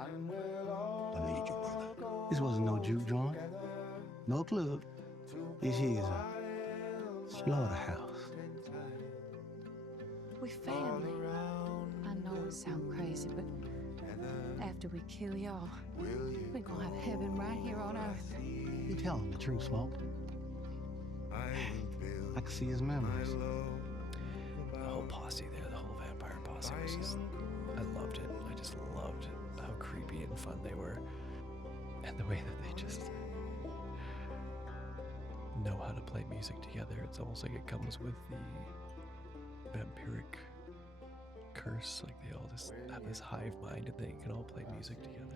I need you, brother. This wasn't no juke joint, no club. This here is a slaughterhouse. We family. I know it sounds crazy, but after we kill y'all, we gonna have heaven right here on earth. You telling the truth, Smoke. I can see his memories. The whole posse there, the whole vampire posse was just, I loved it. I just loved how creepy and fun they were. And the way that they just know how to play music together. It's almost like it comes with the vampiric curse. Like they all just have this hive mind and they can all play music together.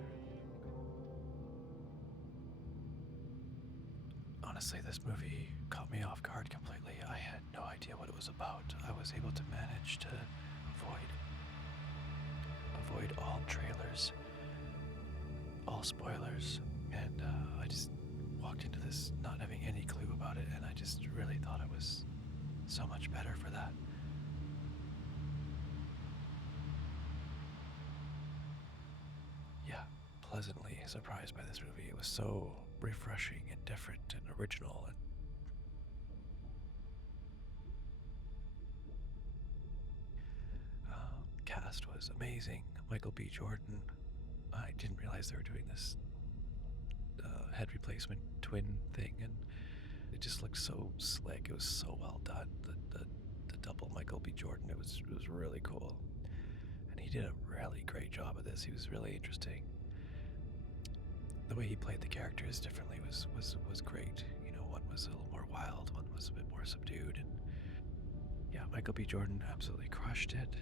Honestly, this movie caught me off guard completely. I had no idea what it was about. I was able to manage to avoid all trailers, all spoilers, and I just walked into this not having any clue about it, and I just really thought it was so much better for that. Yeah, pleasantly surprised by this movie. It was so refreshing and different and original, and cast was amazing. Michael B. Jordan. I didn't realize they were doing this head replacement twin thing, and it just looked so slick. It was so well done. The double Michael B. Jordan. It was really cool, and he did a really great job of this. He was really interesting. The way he played the characters differently was great. You know, one was a little more wild, one was a bit more subdued, and yeah, Michael B. Jordan absolutely crushed it.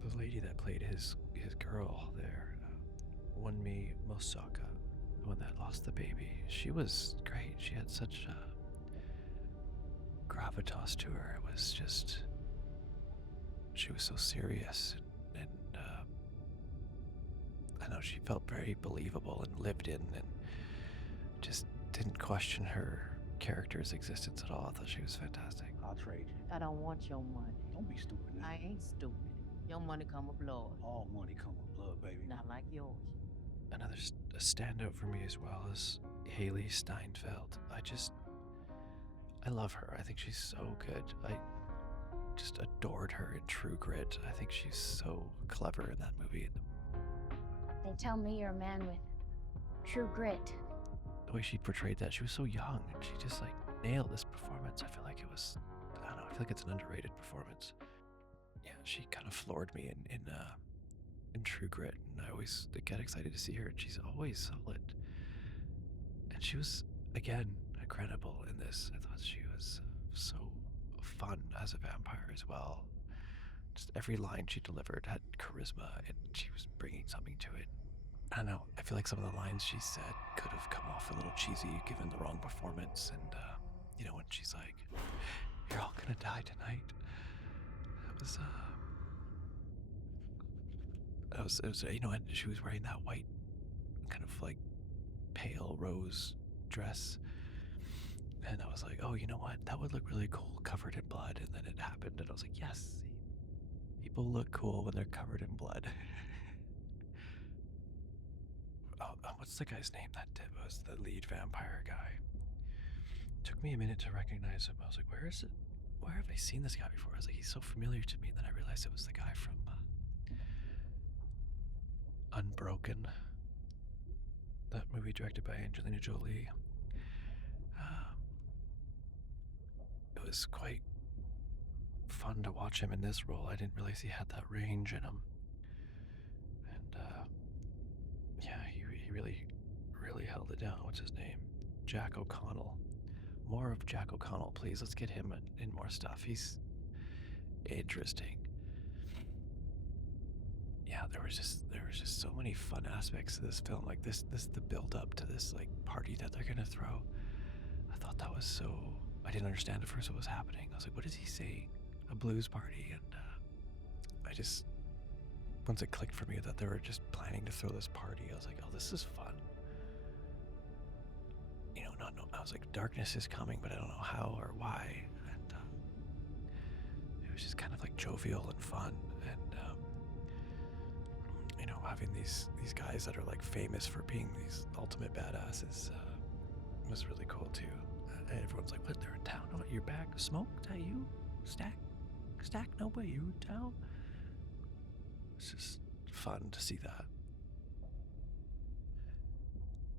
The lady that played his girl there, Wunmi Mosaku, the one that lost the baby, she was great. She had such a gravitas to her. It was just, she was so serious, and I know she felt very believable and lived in, and just didn't question her character's existence at all. I thought she was fantastic. I'll trade you. I don't want your money. Don't be stupid now. I ain't stupid. Your money come with blood. All money come with blood, baby. Not like yours. Another a standout for me as well is Haley Steinfeld. I love her. I think she's so good. I just adored her in True Grit. I think she's so clever in that movie. They tell me you're a man with true grit. The way she portrayed that, she was so young, and she just like nailed this performance. I feel like it was, I don't know, I feel like it's an underrated performance. Yeah, she kind of floored me in True Grit, and I always get excited to see her, and she's always solid. And she was, again, incredible in this. I thought she was so fun as a vampire as well. Just every line she delivered had charisma, and she was bringing something to it. I don't know, I feel like some of the lines she said could have come off a little cheesy given the wrong performance, and you know, when she's like, "You're all gonna die tonight," it was you know, and she was wearing that white kind of like pale rose dress, and I was like, oh, you know what, that would look really cool covered in blood. And then it happened, and I was like, yes, people look cool when they're covered in blood. Oh, what's the guy's name that was the lead vampire guy? Took me a minute to recognize him. I was like, where is it? Where have I seen this guy before? I was like, he's so familiar to me. And then I realized it was the guy from Unbroken, that movie directed by Angelina Jolie. It was quite fun to watch him in this role. I didn't realize he had that range in him. And yeah, he really held it down. What's his name? Jack O'Connell. More of Jack O'Connell, please. Let's get him in more stuff. He's interesting. Yeah, there was just so many fun aspects to this film. Like this the build up to this like party that they're gonna throw. I thought that was so, I didn't understand at first what was happening. I was like, what is he saying? A blues party? And I just, once it clicked for me that they were just planning to throw this party, I was like, oh, this is fun. You know, I was like, darkness is coming, but I don't know how or why. And it was just kind of like jovial and fun. And having these guys that are like famous for being these ultimate badasses was really cool too. And everyone's like, "What? They're in town? Oh, you're back? Smoke? Is that you? Stack? No way, you in town?" It's just fun to see that.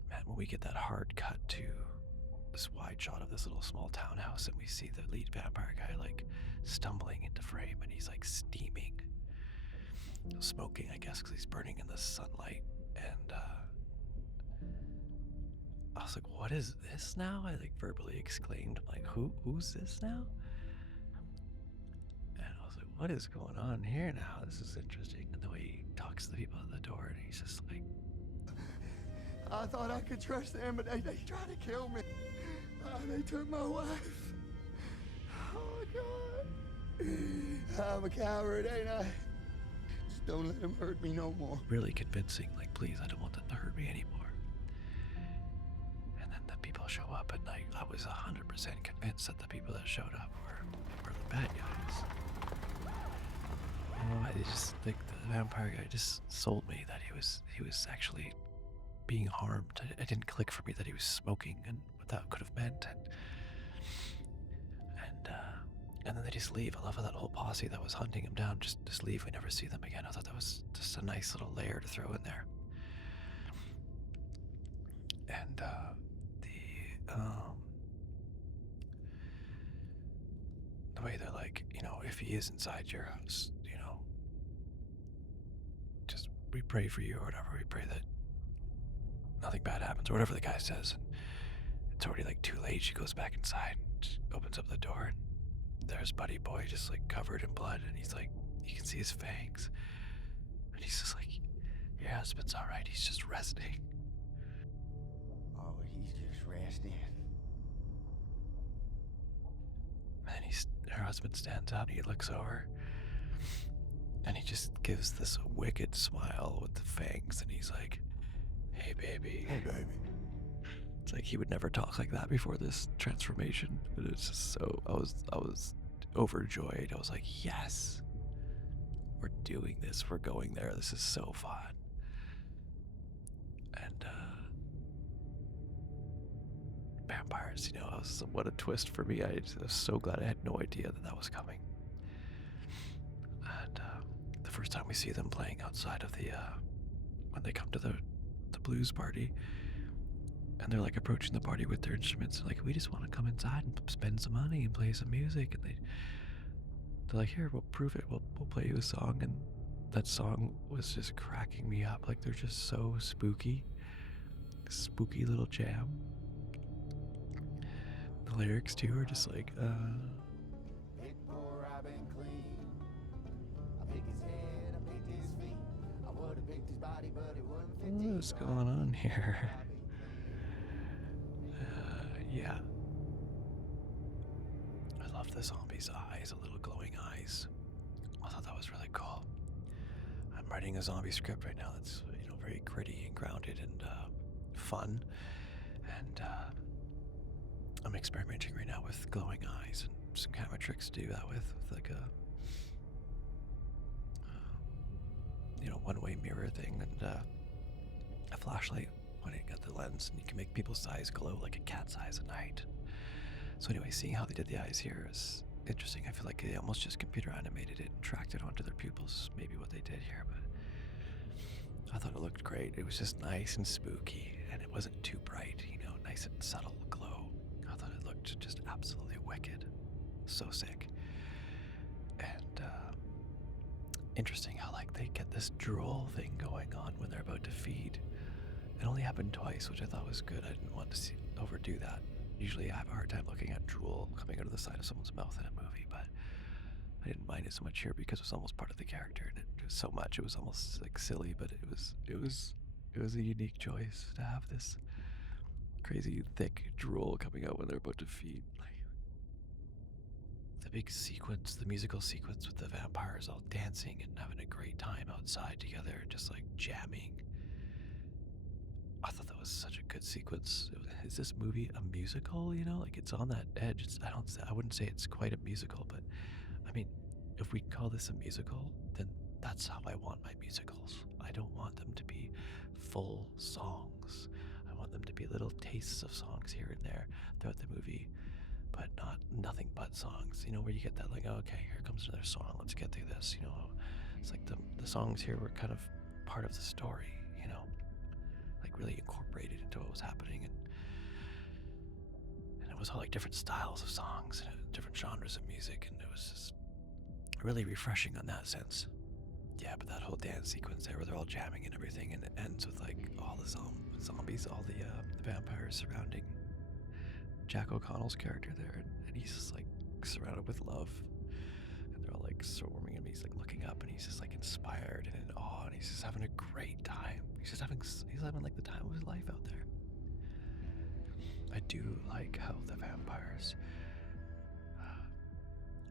Man, when we get that hard cut to this wide shot of this little small townhouse, and we see the lead vampire guy like stumbling into frame, and he's like steaming, smoking, I guess, because he's burning in the sunlight. And I was like, "What is this now?" I like verbally exclaimed, "I'm like, who's this now?" And I was like, "What is going on here now? This is interesting." And the way he talks to the people at the door, and he's just like, I thought I could trust them, but they tried to kill me. They took my wife. Oh, God. I'm a coward, ain't I? Just don't let them hurt me no more. really convincing, like, "Please, I don't want them to hurt me anymore." And then the people show up, and I was 100% convinced that the people that showed up were the bad guys. Oh, I just think the vampire guy just sold me that he was actually being harmed. It didn't click for me that he was smoking and what that could have meant. And then they just leave. I love how that whole posse that was hunting him down just leave. We never see them again. I thought that was just a nice little layer to throw in there. And the way they're like, if he is inside your house, just we pray for you or whatever. We pray that nothing bad happens or whatever the guy says. And it's already like too late. She goes back inside and just opens up the door, and there's Buddy Boy just like covered in blood, and he's like, you can see his fangs, and he's just like, "Your husband's all right. He's just resting." Oh, he's just resting. And her husband stands up, and he looks over, and he just gives this wicked smile with the fangs, and he's like, "Hey, baby." Hey, baby. It's like he would never talk like that before this transformation. But it's just so, I was overjoyed. I was like, yes, we're doing this. We're going there. This is so fun. And vampires, what a twist for me. I was so glad I had no idea that was coming. And the first time we see them playing outside of the when they come to the blues party, and they're like approaching the party with their instruments, and like, "We just want to come inside and spend some money and play some music." And they're like, "Here, we'll prove it. We'll play you a song." And that song was just cracking me up. Like, they're just so spooky little jam. The lyrics too are just like, Pick poor Robin clean. I pick his head, I picked his feet. I would have picked his body, but it wouldn't fit. "What's going on here?" Yeah. I love the zombie's eyes, the little glowing eyes. I thought that was really cool. I'm writing a zombie script right now that's, very gritty and grounded and fun. And I'm experimenting right now with glowing eyes and some camera tricks to do that with like a one-way mirror thing, and a flashlight pointing at the lens, and you can make people's eyes glow like a cat's eyes at night. So anyway, seeing how they did the eyes here is interesting. I feel like they almost just computer animated it and tracked it onto their pupils, maybe what they did here, but I thought it looked great. It was just nice and spooky, and it wasn't too bright, nice and subtle glow. I thought it looked just absolutely wicked. So sick. And interesting how like they get this drool thing going on when they're about to feed. It only happened twice, which I thought was good. I didn't want to overdo that. Usually I have a hard time looking at drool coming out of the side of someone's mouth in a movie, but I didn't mind it so much here because it was almost part of the character, and it was so much, it was almost like silly, but it was a unique choice to have this crazy thick drool coming out when they're about to feed. Like, the big sequence, the musical sequence with the vampires all dancing and having a great time outside together, just like jamming. I thought that was such a good sequence. Is this movie a musical? Like, it's on that edge. I wouldn't say it's quite a musical, but I mean, if we call this a musical, then that's how I want my musicals. I don't want them full songs. I want them to be little tastes of songs here and there throughout the movie, but nothing but songs. You know, where you get that like, oh, okay, here comes another song. Let's get through this. You know, it's like the songs here were kind of part of the story. You know, like really incorporated into what was happening, and it was all like different styles of songs and different genres of music, and it was just really refreshing on that sense. Yeah, but that whole dance sequence there where they're all jamming and everything, and it ends with like all the zombies, all the vampires surrounding Jack O'Connell's character there, and he's just like surrounded with love, and they're all like swarming him. He's like looking up, and he's just like inspired and in awe, and he's just having a great time. He's having like the time of his life out there. I do like how the vampires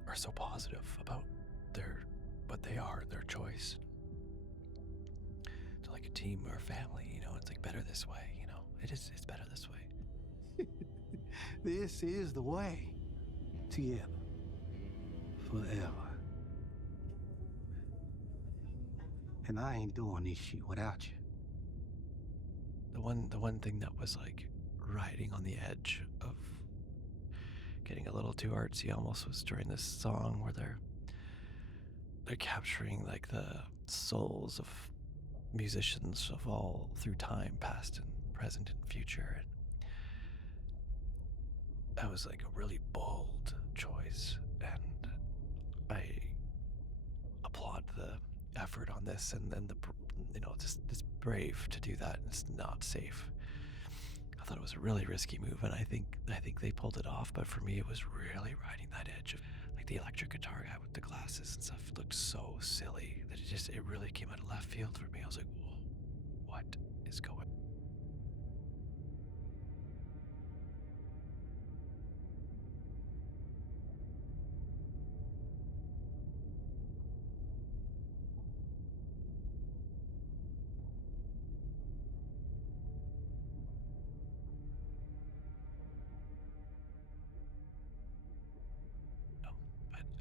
are so positive about what they are, their choice. They're like a team or a family, you know. It's like better this way, you know. It's better this way. This is the way. Together. Forever. And I ain't doing this shit without you. The one thing that was like riding on the edge of getting a little too artsy almost was during this song where they're capturing like the souls of musicians of all through time, past and present and future. And that was like a really bold choice, and I applaud the effort on this, and then just it's brave to do that, and it's not safe. I thought it was a really risky move, and I think they pulled it off, but for me it was really riding that edge of like the electric guitar guy with the glasses and stuff looked so silly that it really came out of left field for me. I was like, whoa, what is going on?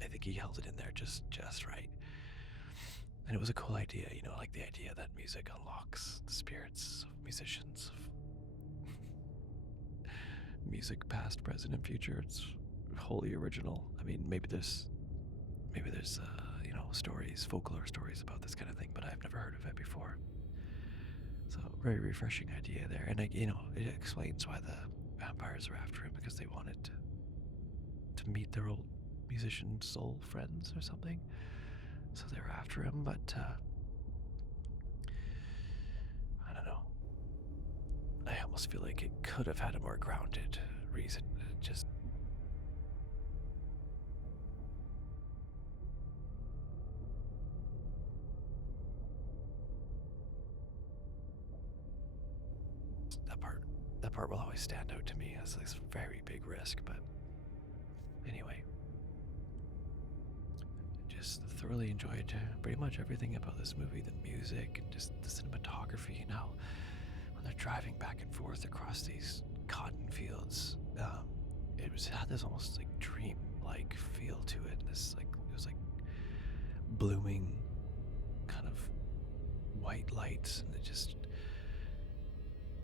I think he held it in there just right. And it was a cool idea, you know, like the idea that music unlocks the spirits of musicians, of music past, present, and future. It's wholly original. I mean, maybe there's stories, folklore stories about this kind of thing, but I've never heard of it before. So very refreshing idea there, and it explains why the vampires are after him, because they wanted to meet their old musician soul friends or something, so they were after him. But I don't know, I almost feel like it could have had a more grounded reason. Just that part will always stand out to me as this very big risk. But anyway, just thoroughly enjoyed pretty much everything about this movie. The music and just the cinematography, you know, when they're driving back and forth across these cotton fields, it had this almost like dream-like feel to it. It was like blooming kind of white lights, and it just,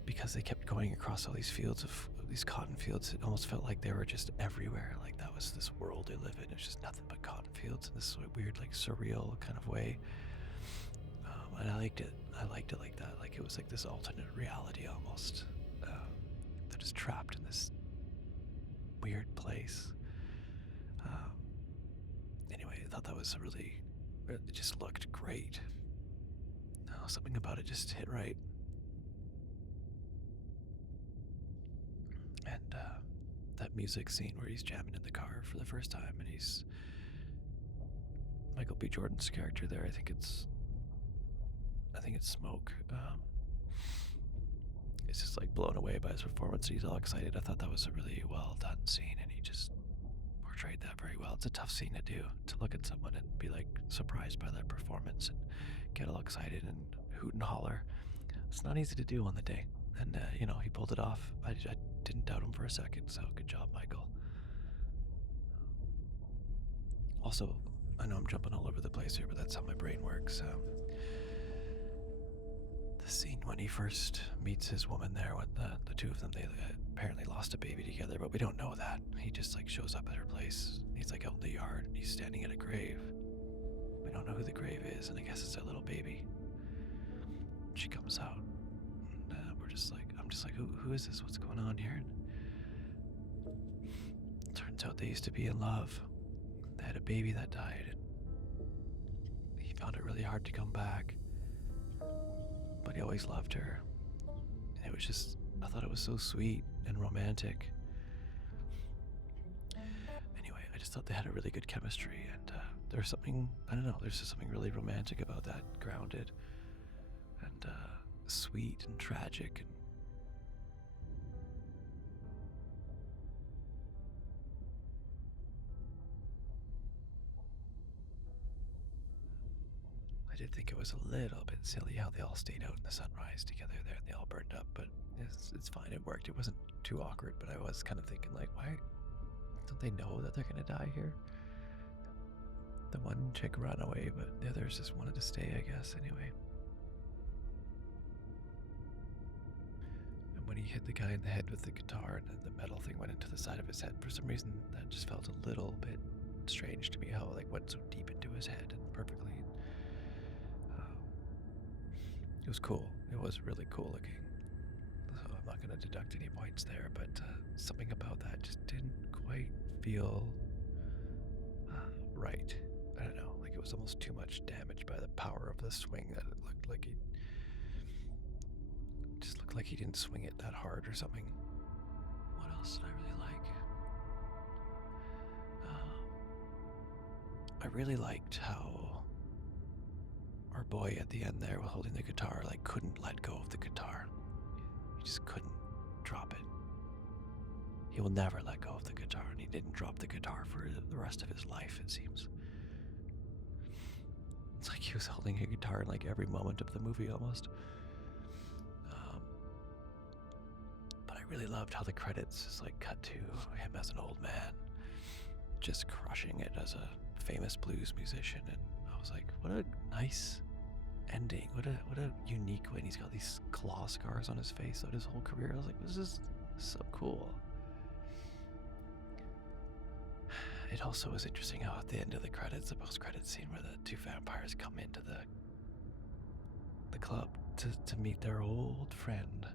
because they kept going across all these fields of these cotton fields, it almost felt like they were just everywhere. Like that was this world they live in. It's just nothing but cotton fields in this weird, like surreal kind of way. And I liked it. I liked it like that. Like it was like this alternate reality almost. That is trapped in this weird place. Anyway, I thought that was it just looked great. Something about it just hit right. And that music scene where he's jamming in the car for the first time, and he's Michael B. Jordan's character there. I think it's Smoke. It's just like blown away by his performance. He's all excited. I thought that was a really well done scene, and he just portrayed that very well. It's a tough scene to do, to look at someone and be like surprised by their performance and get all excited and hoot and holler. It's not easy to do on the day, and he pulled it off. I didn't doubt him for a second, so good job, Michael. Also, I know I'm jumping all over the place here, but that's how my brain works. The scene when he first meets his woman there, with the two of them, they apparently lost a baby together, but we don't know that. He just like shows up at her place. He's like out in the yard, and he's standing at a grave. We don't know who the grave is, and I guess it's their little baby. She comes out, and I'm just like, who is this? What's going on here? And turns out they used to be in love. They had a baby that died, and he found it really hard to come back. But he always loved her. And it was just, I thought it was so sweet and romantic. Anyway, I just thought they had a really good chemistry, and there's something, I don't know, there's just something really romantic about that, grounded and sweet and tragic. And I did think it was a little bit silly how they all stayed out in the sunrise together there and they all burned up, but it's fine, it worked. It wasn't too awkward, but I was kind of thinking like, why don't they know that they're gonna die here? The one chick ran away, but the others just wanted to stay, I guess, anyway. And when he hit the guy in the head with the guitar and the metal thing went into the side of his head, for some reason that just felt a little bit strange to me, how it like went so deep into his head and perfectly. It was cool. It was really cool looking. So I'm not going to deduct any points there, but something about that just didn't quite feel right. I don't know, like it was almost too much damage by the power of the swing, that it looked like he didn't swing it that hard or something. What else did I really like? I really liked how our boy at the end there holding the guitar like couldn't let go of the guitar. He just couldn't drop it. He will never let go of the guitar, and he didn't drop the guitar for the rest of his life, it seems. It's like he was holding a guitar in like every moment of the movie almost. But I really loved how the credits just like cut to him as an old man, just crushing it as a famous blues musician, and I was like, what a nice ending. What a unique way. And he's got these claw scars on his face throughout his whole career. I was like, this is so cool. It also was interesting how at the end of the credits, the post-credits scene where the two vampires come into the club to meet their old friend,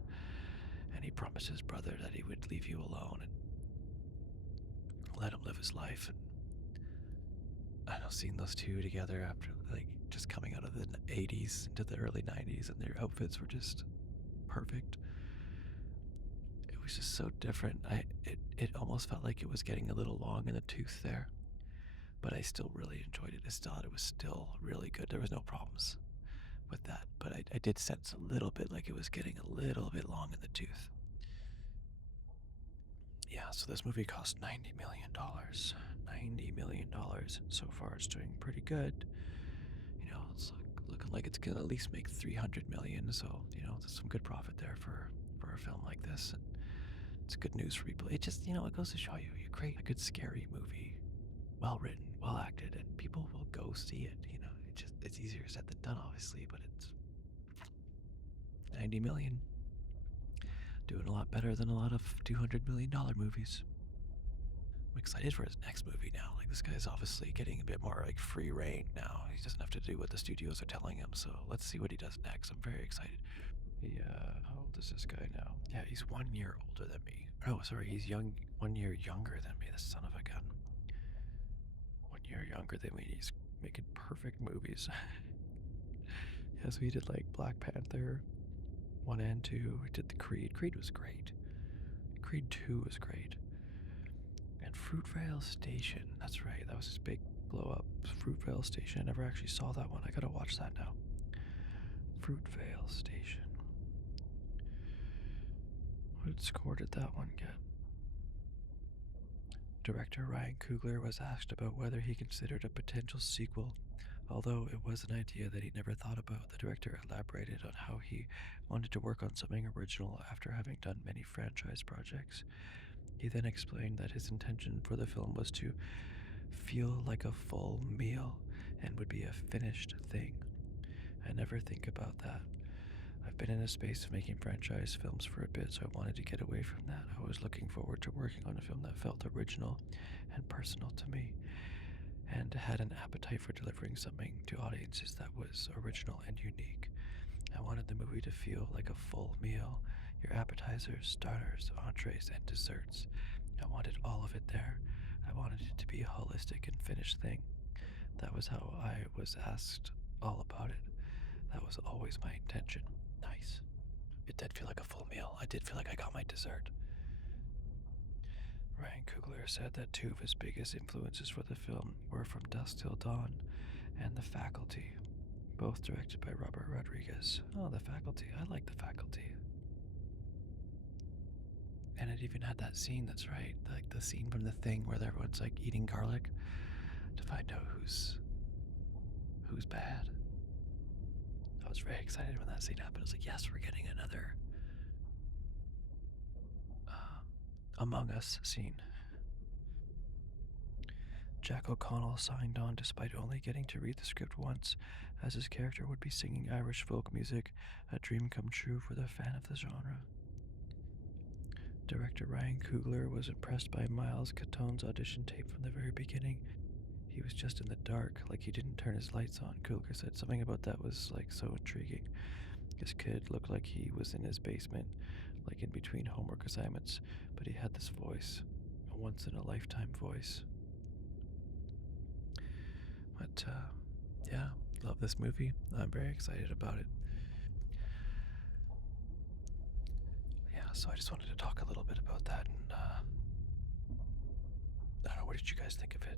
and he promised his brother that he would leave you alone and let him live his life. And I know, seeing those two together after like just coming out of the 80s into the early 90s, and their outfits were just perfect. It was just so different. It almost felt like it was getting a little long in the tooth there, but I still really enjoyed it. I still thought it was still really good. There was no problems with that, but I did sense a little bit like it was getting a little bit long in the tooth. Yeah, so this movie cost $90 million. $90 million. So far it's doing pretty good. You know, it's looking like it's gonna at least make $300 million, so you know, there's some good profit there for a film like this, and it's good news for people. It just, you know, it goes to show you create a good scary movie, well written, well acted, and people will go see it. You know, it's easier said than done, obviously, but it's $90 million. Doing a lot better than a lot of $200 million movies. I'm excited for his next movie now. Like, this guy's obviously getting a bit more like free reign now. He doesn't have to do what the studios are telling him, so let's see what he does next. I'm very excited. How old is this guy now? Yeah, he's 1 year older than me. Oh, sorry, he's 1 year younger than me, the son of a gun. 1 year younger than me, he's making perfect movies. Yeah, so he did like Black Panther 1 and 2. He did the Creed. Creed was great. Creed 2 was great. And Fruitvale Station, that's right, that was his big blow up. Fruitvale Station, I never actually saw that one. I gotta watch that now. Fruitvale Station. What score did that one get? Director Ryan Coogler was asked about whether he considered a potential sequel. Although it was an idea that he never thought about, the director elaborated on how he wanted to work on something original after having done many franchise projects. He then explained that his intention for the film was to feel like a full meal and would be a finished thing. I never think about that. I've been in a space of making franchise films for a bit, so I wanted to get away from that. I was looking forward to working on a film that felt original and personal to me, and had an appetite for delivering something to audiences that was original and unique. I wanted the movie to feel like a full meal, your appetizers, starters, entrees, and desserts. I wanted all of it there. I wanted it to be a holistic and finished thing. That was how I was asked all about it. That was always my intention. Nice. It did feel like a full meal. I did feel like I got my dessert. Ryan Coogler said that two of his biggest influences for the film were From Dusk Till Dawn and The Faculty, both directed by Robert Rodriguez. Oh, The Faculty. I like The Faculty. And it even had that scene, that's right, like the scene from The Thing where everyone's like eating garlic to find out who's bad. I was very excited when that scene happened. I was like, yes, we're getting another Among Us scene. Jack O'Connell signed on despite only getting to read the script once, as his character would be singing Irish folk music, a dream come true for the fan of the genre. Director Ryan Coogler was impressed by Miles Catone's audition tape from the very beginning. He was just in the dark, like he didn't turn his lights on. Coogler said something about that was like so intriguing. This kid looked like he was in his basement, like in between homework assignments, but he had this voice, a once-in-a-lifetime voice. But, yeah, love this movie. I'm very excited about it. Yeah, so I just wanted to talk a little bit about that, and, I don't know, what did you guys think of it?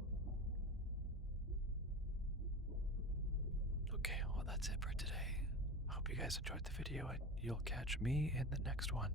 Okay, well, that's it for today. I hope you guys enjoyed the video, and you'll catch me in the next one.